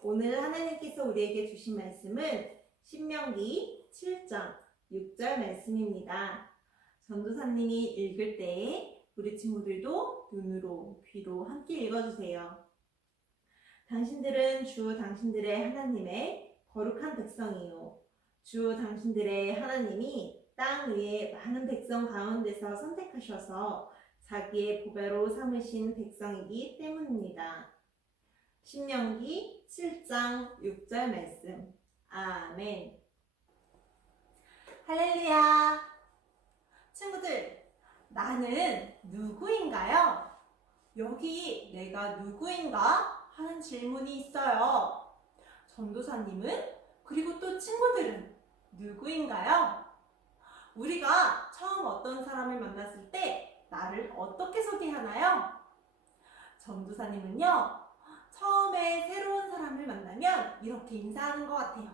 오늘 하나님께서 우리에게 주신 말씀은 신명기 7장 6절 말씀입니다. 전도사님이 읽을 때 우리 친구들도 눈으로 귀로 함께 읽어주세요. 당신들은 주 당신들의 하나님의 거룩한 백성이요. 주 당신들의 하나님이 땅 위에 많은 백성 가운데서 선택하셔서 자기의 보배로 삼으신 백성이기 때문입니다. 신명기 7장 6절 말씀. 아멘. 할렐루야. 친구들, 나는 누구인가요? 여기 내가 누구인가 하는 질문이 있어요. 전도사님은 그리고 또 친구들은 누구인가요? 우리가 처음 어떤 사람을 만났을 때 나를 어떻게 소개하나요? 전도사님은요, 처음에 새로운 사람을 만나면 이렇게 인사하는 것 같아요.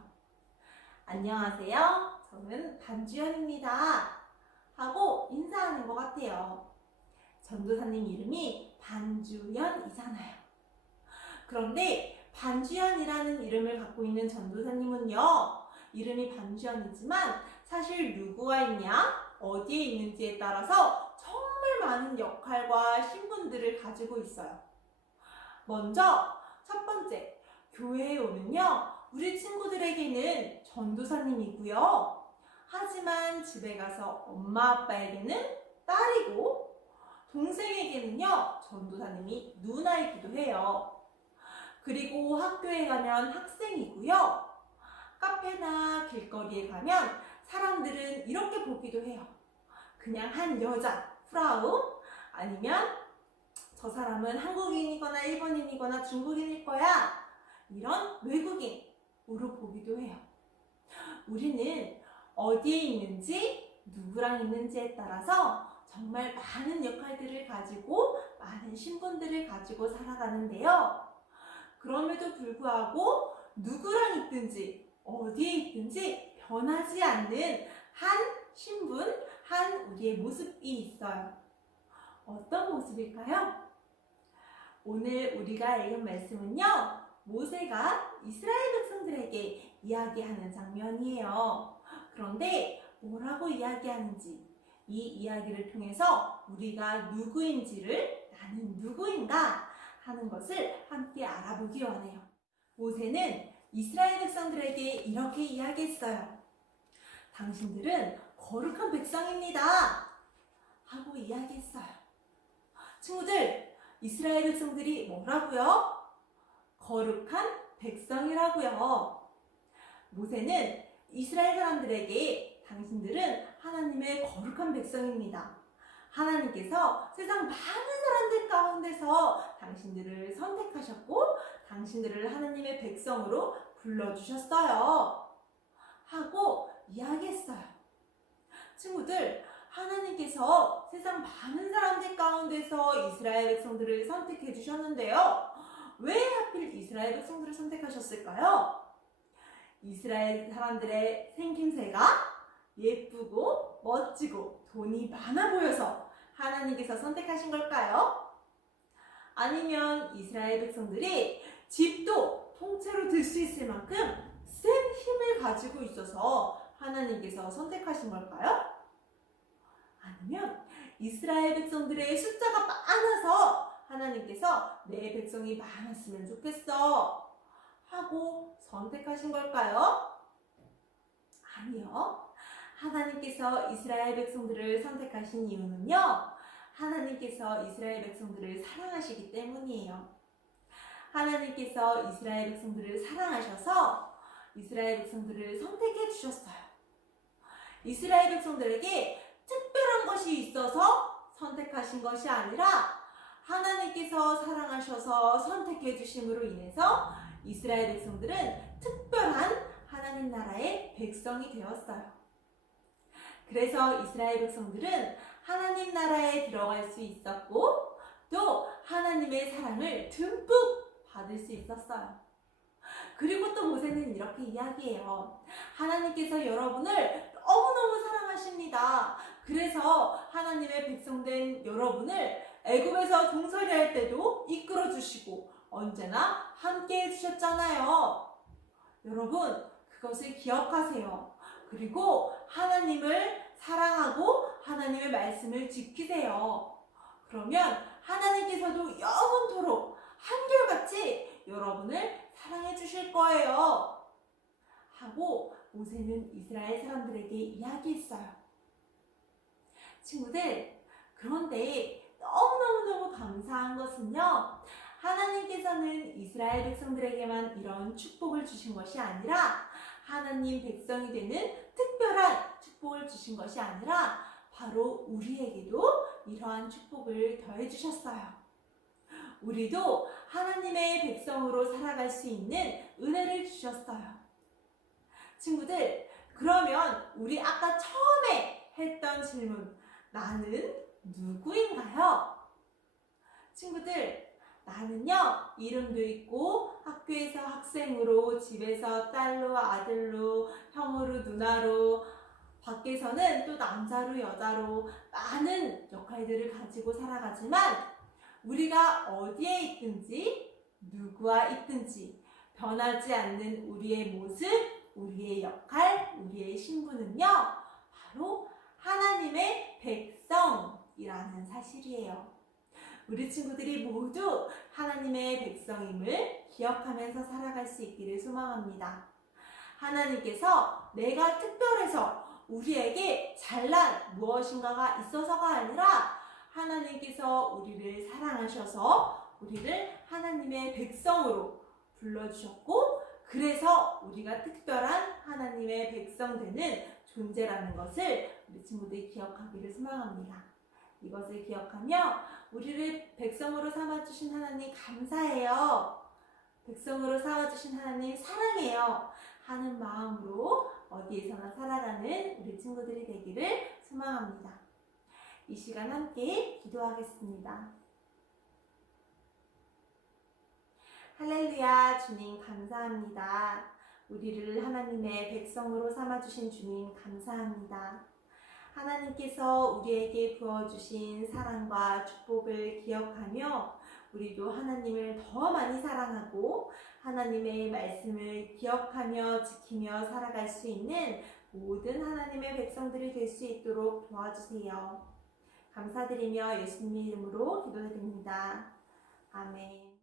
안녕하세요. 저는 반주연입니다. 하고 인사하는 것 같아요. 전도사님 이름이 반주연이잖아요. 그런데 반주연이라는 이름을 갖고 있는 전도사님은요, 이름이 반주연이지만 사실 누구와 있냐, 어디에 있는지에 따라서 정말 많은 역할과 신분들을 가지고 있어요. 먼저 첫 번째, 교회에 오면요, 우리 친구들에게는 전도사님이고요. 하지만 집에 가서 엄마 아빠에게는 딸이고, 동생에게는요, 전도사님이 누나이기도 해요. 그리고 학교에 가면 학생이고요. 카페나 길거리에 가면 사람들은 이렇게 보기도 해요. 그냥 한 여자, 프라우, 아니면 저 사람은 한국인이거나 일본인이거나 중국인일 거야. 이런 외국인으로 보기도 해요. 우리는 어디에 있는지, 누구랑 있는지에 따라서 정말 많은 역할들을 가지고 많은 신분들을 가지고 살아가는데요. 그럼에도 불구하고 누구랑 있든지 어디에 있든지 변하지 않는 한 신분, 한 우리의 모습이 있어요. 어떤 모습일까요? 오늘 우리가 읽은 말씀은요, 모세가 이스라엘 백성들에게 이야기하는 장면이에요. 그런데 뭐라고 이야기하는지, 이 이야기를 통해서 우리가 누구인지를, 나는 누구인가 하는 것을 함께 알아보기 원해요. 모세는 이스라엘 백성들에게 이렇게 이야기했어요. 당신들은 거룩한 백성입니다. 하고 이야기했어요. 친구들, 이스라엘 백성들이 뭐라고요? 거룩한 백성이라고요. 모세는 이스라엘 사람들에게 당신들은 하나님의 거룩한 백성입니다. 하나님께서 세상 많은 사람들 가운데서 당신들을 선택하셨고 당신들을 하나님의 백성으로 불러주셨어요. 하고 이야기했어요. 친구들, 하나님께서 세상 많은 사람들 가운데서 이스라엘 백성들을 선택해 주셨는데요. 왜 하필 이스라엘 백성들을 선택하셨을까요? 이스라엘 사람들의 생김새가 예쁘고 멋지고 돈이 많아 보여서 하나님께서 선택하신 걸까요? 아니면 이스라엘 백성들이 집도 통째로 들 수 있을 만큼 센 힘을 가지고 있어서 하나님께서 선택하신 걸까요? 아니면 이스라엘 백성들의 숫자가 많아서 하나님께서 내 백성이 많았으면 좋겠어 하고 선택하신 걸까요? 아니요. 하나님께서 이스라엘 백성들을 선택하신 이유는요, 하나님께서 이스라엘 백성들을 사랑하시기 때문이에요. 하나님께서 이스라엘 백성들을 사랑하셔서 이스라엘 백성들을 선택해 주셨어요. 이스라엘 백성들에게 특별한 것이 있어서 선택하신 것이 아니라 하나님께서 사랑하셔서 선택해 주심으로 인해서 이스라엘 백성들은 특별한 하나님 나라의 백성이 되었어요. 그래서 이스라엘 백성들은 하나님 나라에 들어갈 수 있었고 또 하나님의 사랑을 듬뿍 받을 수 있었어요. 그리고 또 모세는 이렇게 이야기해요. 하나님께서 여러분을 너무너무 사랑하십니다. 그래서 하나님의 백성된 여러분을 애굽에서 종살이할 때도 이끌어 주시고 언제나 함께 해주셨잖아요. 여러분, 그것을 기억하세요. 그리고 하나님을 사랑하고 하나님의 말씀을 지키세요. 그러면 하나님께서도 영원토록 한결같이 여러분을 사랑해 주실 거예요. 하고 모세는 이스라엘 사람들에게 이야기했어요. 친구들, 그런데 너무너무 감사한 것은요, 하나님께서는 이스라엘 백성들에게만 이런 축복을 주신 것이 아니라 하나님 백성이 되는 특별한 축복을 주신 것이 아니라 바로 우리에게도 이러한 축복을 더해 주셨어요. 우리도 하나님의 백성으로 살아갈 수 있는 은혜를 주셨어요. 친구들, 그러면 우리 아까 처음에 했던 질문, 나는 누구인가요? 친구들, 나는요, 이름도 있고 학교에서 학생으로, 집에서 딸로, 아들로, 형으로, 누나로, 밖에서는 또 남자로, 여자로 많은 역할들을 가지고 살아가지만 우리가 어디에 있든지 누구와 있든지 변하지 않는 우리의 모습, 우리의 역할, 우리의 신분은요, 바로 하나님의 백성이라는 사실이에요. 우리 친구들이 모두 하나님의 백성임을 기억하면서 살아갈 수 있기를 소망합니다. 하나님께서 내가 특별해서 우리에게 잘난 무엇인가가 있어서가 아니라 하나님께서 우리를 사랑하셔서 우리를 하나님의 백성으로 불러주셨고, 그래서 우리가 특별한 하나님의 백성 되는 존재라는 것을 우리 친구들이 기억하기를 소망합니다. 이것을 기억하며 우리를 백성으로 삼아주신 하나님 감사해요. 백성으로 삼아주신 하나님 사랑해요. 하는 마음으로 어디에서나 살아가는 우리 친구들이 되기를 소망합니다. 이 시간 함께 기도하겠습니다. 할렐루야, 주님 감사합니다. 우리를 하나님의 백성으로 삼아주신 주님 감사합니다. 하나님께서 우리에게 부어주신 사랑과 축복을 기억하며 우리도 하나님을 더 많이 사랑하고 하나님의 말씀을 기억하며 지키며 살아갈 수 있는 모든 하나님의 백성들이 될 수 있도록 도와주세요. 감사드리며 예수님의 이름으로 기도드립니다. 아멘.